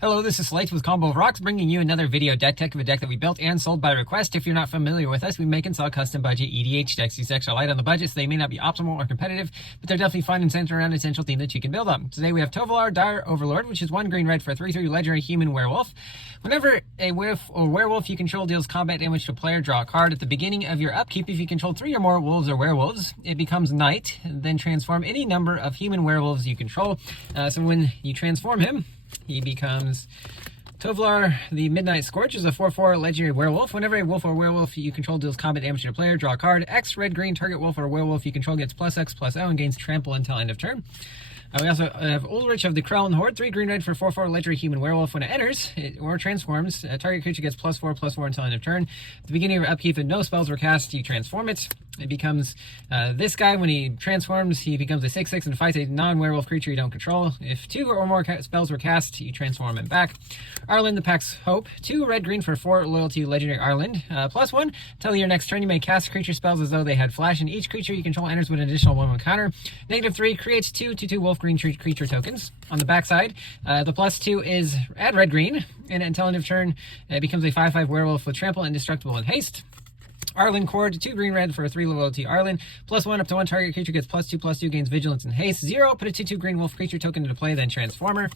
Hello, this is Slate with Combo of Rocks, bringing you another video deck tech of a deck that we built and sold by request. If you're not familiar with us, we make and sell custom budget EDH decks. These decks are light on the budget, so they may not be optimal or competitive, but they're definitely fun and centered around an essential theme that you can build on. Today we have Tovolar, Dire Overlord, which is 1 green red for a 3/3 legendary human werewolf. Whenever a werewolf you control deals combat damage to a player, draw a card. At the beginning of your upkeep, if you control 3 or more wolves or werewolves, it becomes night, then transform any number of human werewolves you control. So when you transform him, he becomes Tovolar, the Midnight Scorch, is a 4/4 legendary werewolf. Whenever a wolf or werewolf you control deals combat damage to a player, draw a card. X red-green, target wolf or werewolf you control gets +X/+O and gains trample until end of turn. We also have Ulrich of the Kreln Horde, 3 green red for 4/4 legendary human werewolf. When it enters or transforms, a target creature gets +4/+4 until end of turn. At the beginning of your upkeep, if no spells were cast, you transform it. It becomes this guy. When he transforms, he becomes a 6/6 and fights a non-werewolf creature you don't control. If 2 or more spells were cast, you transform him back. Arlen, the Pack's Hope, 2 red-green for 4 loyalty legendary Arlen. +1, until your next turn, you may cast creature spells as though they had flash, and each creature you control enters with an additional 1/1 counter. -3, creates 2/2 wolf green creature tokens. On the backside, the +2 is add red-green, and until end of turn, it becomes a 5/5 werewolf with trample, indestructible, and haste. Arlen Cord, 2 green red for a 3 loyalty Arlen. +1, up to 1 target creature gets +2/+2, gains vigilance and haste. 0, put a 2/2 green wolf creature token into play, then transformer.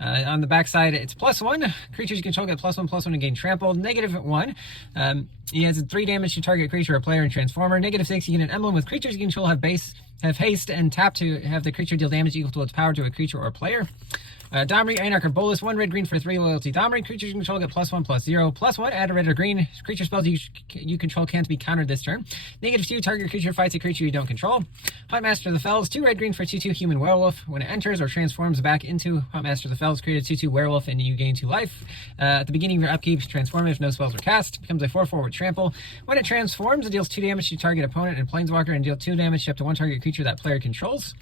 On the backside, it's +1. Creatures you control get +1/+1 and gain trample. -1, he has 3 damage to target creature or player and transformer. -6, you get an emblem with creatures you control have haste and tap to have the creature deal damage equal to its power to a creature or player. Domri, Anarch, or Bolus, 1 red-green for 3 loyalty Domri. Creatures you control get +1/+0. +1, add a red or green. Creature spells you control can't be countered this turn. -2, target creature fights a creature you don't control. Huntmaster of the Fells, 2 red-green for 2/2 human werewolf. When it enters or transforms back into Huntmaster of the Fells, create a 2/2 werewolf and you gain 2 life. At the beginning of your upkeep, transform it if no spells are cast. Becomes a 4/4 with trample. When it transforms, it deals 2 damage to target opponent and planeswalker and deals 2 damage to up to 1 target creature that player controls.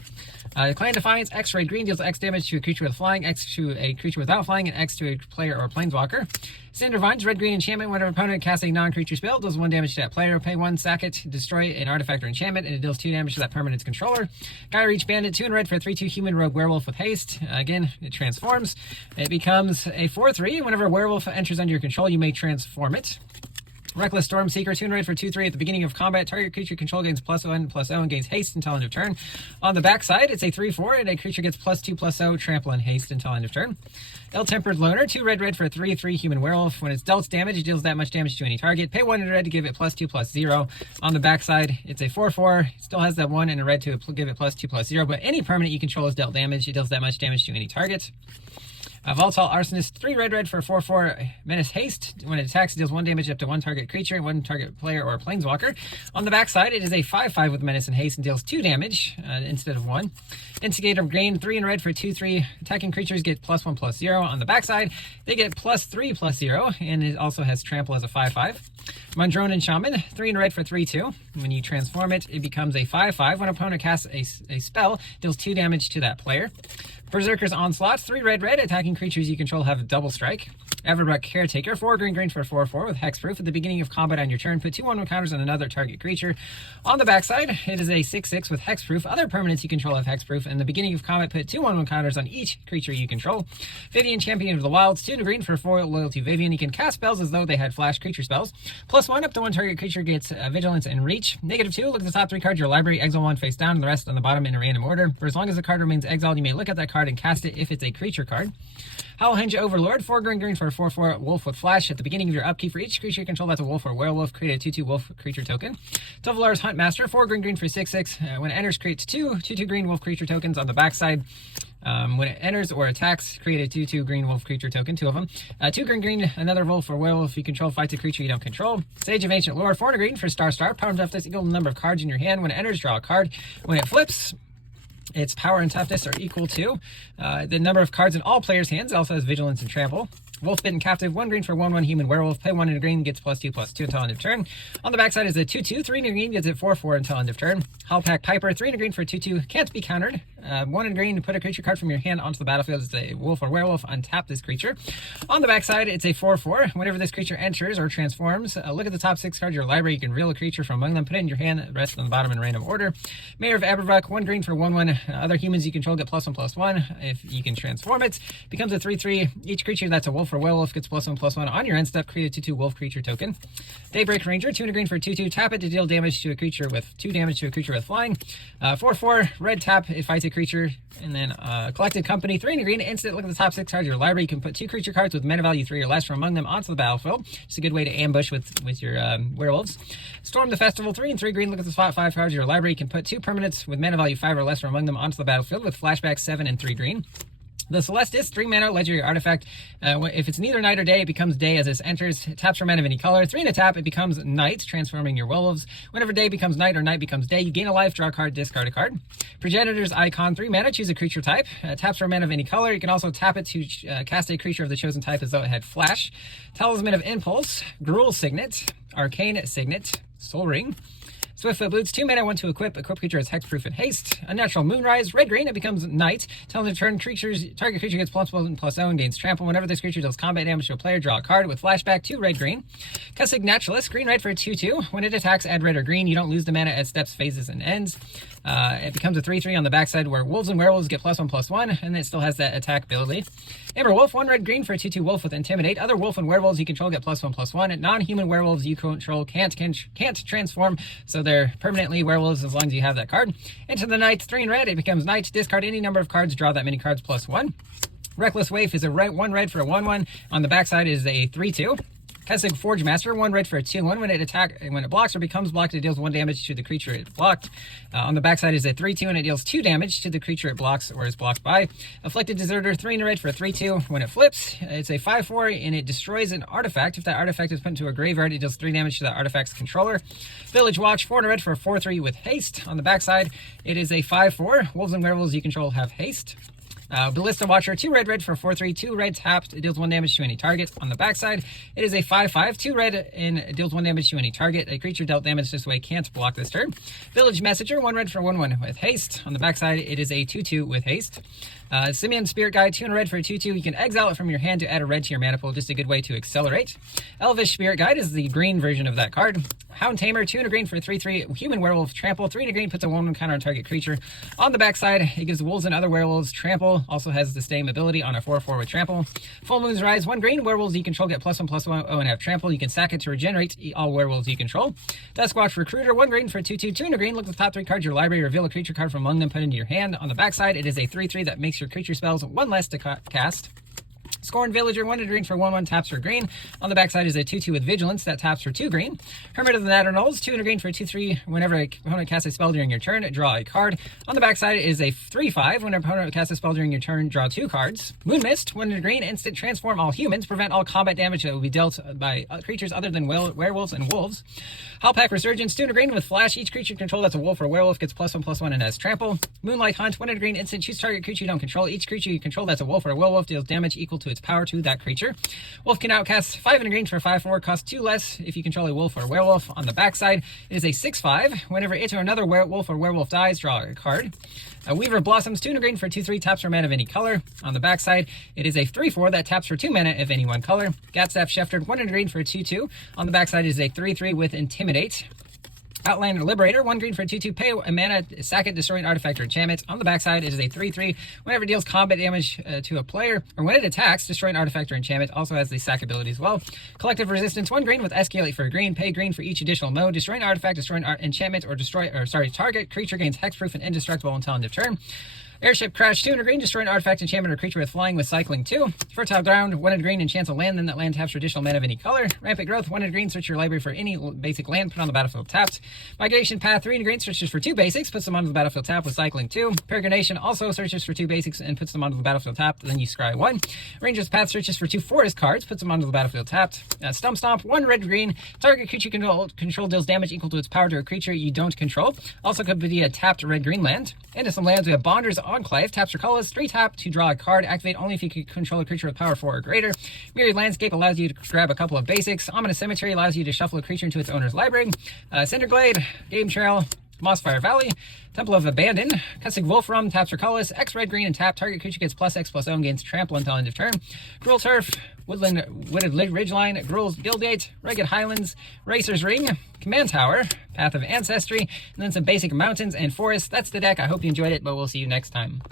Clan Defiance, X red-green, deals X damage to a creature with flying, X to a creature without flying, and X to a player or planeswalker. Cinder Vines, red-green enchantment. Whenever an opponent casts a non-creature spell, it deals 1 damage to that player. Pay 1, sack it, destroy an artifact or enchantment, and it deals 2 damage to that permanent's controller. Gaia Reach Bandit, 2 in red for a 3/2 human rogue werewolf with haste. Again, it transforms. It becomes a 4/3. Whenever a werewolf enters under your control, you may transform it. Reckless Stormseeker, 2 in red for 2/3. At the beginning of combat, target creature control gains +1/+0 and gains haste until end of turn. On the backside, it's a 3/4, and a creature gets +2/+0, trample, and haste until end of turn. Ill-Tempered Loner, 2 red for a 3/3 human werewolf. When it's dealt damage, it deals that much damage to any target. Pay 1 in red to give it +2/+0. On the backside, it's a 4/4. It still has that 1 in a red to give it +2/+0, but any permanent you control is dealt damage. It deals that much damage to any target. Voltol Arsonist, 3 red for 4/4 menace haste. When it attacks, it deals 1 damage up to 1 target creature, 1 target player or planeswalker. On the backside, it is a 5/5 with menace and haste and deals 2 damage instead of 1. Instigator of Grain, 3 in red for 2/3. Attacking creatures get +1/+0. On the backside, they get +3/+0, and it also has trample as a 5/5. Mondronan Shaman, 3 in red for 3/2. When you transform it, it becomes a 5/5. When an opponent casts a spell, deals 2 damage to that player. Berserker's Onslaught, 3 red. Attacking creatures you control have double strike. Everbrook Caretaker, 4 green for 4/4 with hexproof. At the beginning of combat on your turn, put 2 1/1 counters on another target creature. On the backside, it is a 6/6 with hexproof. Other permanents you control have hexproof. And the beginning of combat, put 2 1/1 counters on each creature you control. Vivian, Champion of the Wilds, 2 green for 4 loyalty Vivian. You can cast spells as though they had flash creature spells. +1, up to 1 target creature gets vigilance and reach. -2, look at the top 3 cards of your library, exile 1 face down, and the rest on the bottom in a random order. For as long as the card remains exiled, you may look at that card and cast it if it's a creature card. Howlhenge Overlord, 4 green for a 4/4 wolf with flash. At the beginning of your upkeep, for each creature you control that's a wolf or werewolf, create a 2/2 wolf creature token. Tovolar's Huntmaster, 4 green for 6/6. When it enters, create 2/2 green wolf creature tokens. On the backside, when it enters or attacks, create a 2/2 green wolf creature token, 2 of them. 2 green, another wolf or werewolf you control fights a creature you don't control. Sage of Ancient Lore, 4 green for star. Power and toughness equal to the number of cards in your hand. When it enters, draw a card. When it flips, its power and toughness are equal to the number of cards in all players' hands. It also has vigilance and trample. Wolf Bitten Captive, 1 green for 1/1 human werewolf. Pay 1 in a green, gets +2/+2 until end of turn. On the backside is a 2/2, 3 in a green, gets it 4/4 until end of turn. Howlpack Piper, 3 in a green for 2/2, can't be countered. 1 in green, put a creature card from your hand onto the battlefield. It's a wolf or werewolf. Untap this creature. On the backside, it's a 4/4. Whenever this creature enters or transforms, look at the top 6 cards of your library. You can reveal a creature from among them, put it in your hand, rest on the bottom in random order. Mayor of Abervuk, 1 green for 1/1. Other humans you control get +1/+1. If you can transform it, becomes a 3/3. Each creature that's a wolf or werewolf gets +1/+1 on your end step. Create a 2/2 wolf creature token. Daybreak Ranger, 2 and a green for 2/2. Tap it to deal damage to a creature with 2 damage to a creature with flying. 4/4. Red tap, it fights a creature. And then Collected Company, 3 and a green. Instant, look at the top 6 cards of your library. You can put 2 creature cards with mana value 3 or less from among them onto the battlefield. It's a good way to ambush with your werewolves. Storm the Festival, 3 and 3 green. Look at the spot 5 cards of your library. You can put 2 permanents with mana value 5 or less from among them onto the battlefield with flashback 7 and 3 green. The Celestis, 3 mana, legendary artifact. If it's neither night or day, it becomes day as this enters. It taps for mana of any color. 3 and a tap, it becomes night, transforming your werewolves. Whenever day becomes night or night becomes day, you gain a life, draw a card, discard a card. Progenitor's Icon, 3 mana, choose a creature type. Taps for mana of any color. You can also tap it to cast a creature of the chosen type as though it had flash. Talisman of Impulse, Gruul Signet, Arcane Signet, Soul Ring. Swiftfoot Boots, 2 mana, 1 to equip. Equip creature has hexproof and haste. Unnatural Moonrise, red-green, it becomes night. Tell them to turn target creature gets +1/+0 and gains trample. Whenever this creature deals combat damage to a player, draw a card with flashback 2 red-green. Cussig Naturalist, green-red for a 2/2. When it attacks, add red or green. You don't lose the mana at steps, phases, and ends. It becomes a 3/3 on the backside where wolves and werewolves get +1/+1, and it still has that attack ability. Ember Wolf, 1 red-green for a 2/2 wolf with Intimidate. Other wolf and werewolves you control get +1/+1. Non-human werewolves you control can't transform, so they're permanently werewolves as long as you have that card. Into the Night, 3 and red, it becomes night. Discard any number of cards, draw that many cards +1. Reckless Waif is a 1 red for a 1/1. On the backside is a 3/2. Kessig Forge Master, 1 red for a 2/1. When it blocks or becomes blocked, it deals 1 damage to the creature it blocked. On the backside is a 3/2, and it deals 2 damage to the creature it blocks or is blocked by. Afflicted Deserter, 3 and red for a 3/2. When it flips, it's a 5/4, and it destroys an artifact. If that artifact is put into a graveyard, it deals 3 damage to that artifact's controller. Village Watch, 4 and red for a 4/3 with haste. On the backside, it is a 5/4. Wolves and werewolves you control have haste. Ballista Watcher, 2 red for 4/3, 2 red tapped, it deals 1 damage to any target. On the backside, it is a 5/5, 2 red, and it deals 1 damage to any target. A creature dealt damage this way can't block this turn. Village Messenger, 1 red for 1/1 with haste. On the backside, it is a 2/2 with haste. Simeon Spirit Guide, 2 and red for a 2/2. You can exile it from your hand to add a red to your mana pool. Just a good way to accelerate. Elvish Spirit Guide is the green version of that card. Hound Tamer, 2 and a green for a 3/3. Human Werewolf Trample, 3 and a green, puts a 1/1 counter on target creature. On the backside, it gives wolves and other werewolves trample. Also has the same ability on a 4/4 with trample. Full Moon's Rise, 1 green. Werewolves you control get +1/+1 and have trample. You can sack it to regenerate all werewolves you control. Duskwatch Recruiter, 1 green for a 2/2. 2 and a green. Look at the top 3 cards of your library. Reveal a creature card from among them. Put it into your hand. On the backside, it is a 3/3 that makes your creature spells 1 less to cast. Scorn Villager, 1 and green for 1/1, taps for green. On the backside is a 2/2 with Vigilance that taps for 2 green. Hermit of the Naternals, 2 and a green for a 2/3. Whenever an opponent casts a spell during your turn, draw a card. On the backside is a 3/5. When an opponent casts a spell during your turn, draw 2 cards. Moon Mist, 1 and a green, instant transform all humans. Prevent all combat damage that will be dealt by creatures other than werewolves and wolves. Howlpack Resurgence, 2 and a green with flash. Each creature controlled that's a wolf or werewolf gets +1/+1 and has trample. Moonlight Hunt, 1 and a green, instant. Choose target creature you don't control. Each creature you control that's a wolf or a werewolf deals damage equal to its power to that creature. Wolf can outcast 5 and a green for a 5/4, cost 2 less if you control a wolf or a werewolf. On the backside, it is a 6/5. Whenever it or another wolf or werewolf dies, draw a card. Weaver Blossoms, 2 and a green for 2/3, taps for mana of any color. On the backside, it is a 3/4 that taps for 2 mana of any one color. Gatstaff Shepherd, 1 and a green for a 2/2. On the backside is a 3/3 with Intimidate. Outlander Liberator, 1 green for a 2/2, pay a mana, sack it, destroy an artifact or enchantment. On the backside, it is a 3/3. Whenever it deals combat damage to a player, or when it attacks, destroy an artifact or enchantment. Also has the sack ability as well. Collective Resistance, 1 green with Escalate for a green, pay green for each additional mode. Destroy an artifact, destroy an enchantment, or target creature gains hexproof and indestructible until end of turn. Airship Crash, 2 and a green, destroy an artifact, enchantment, or creature with flying with cycling 2. Fertile Ground, 1 and a green, enchants a land, then that land taps for additional mana of any color. Rampant Growth, 1 and a green, search your library for any basic land, put on the battlefield tapped. Migration Path, 3 and a green, searches for 2 basics, puts them onto the battlefield tapped with cycling 2. Peregrination also searches for 2 basics and puts them onto the battlefield tapped, then you scry 1. Ranger's Path searches for 2 forest cards, puts them onto the battlefield tapped. Stump Stomp, 1 red green, target creature control deals damage equal to its power to a creature you don't control. Also could be a tapped red-green land. Into some lands, we have Bonder's Enclave, taps for colors, 3 tap to draw a card, activate only if you can control a creature with power 4 or greater. Myriad Landscape allows you to grab a couple of basics. Ominous Cemetery allows you to shuffle a creature into its owner's library. Cinderglade, Game Trail, Mossfire Valley, Temple of Abandon, Cussing Wolfram, taps for colorless, X red, green, and tap. Target creature gets +X/+O and gains trample until end of turn. Gruul Turf, Wooded Ridgeline, Gruul's Guildgate, Ragged Highlands, Racer's Ring, Command Tower, Path of Ancestry, and then some basic mountains and forests. That's the deck. I hope you enjoyed it, but we'll see you next time.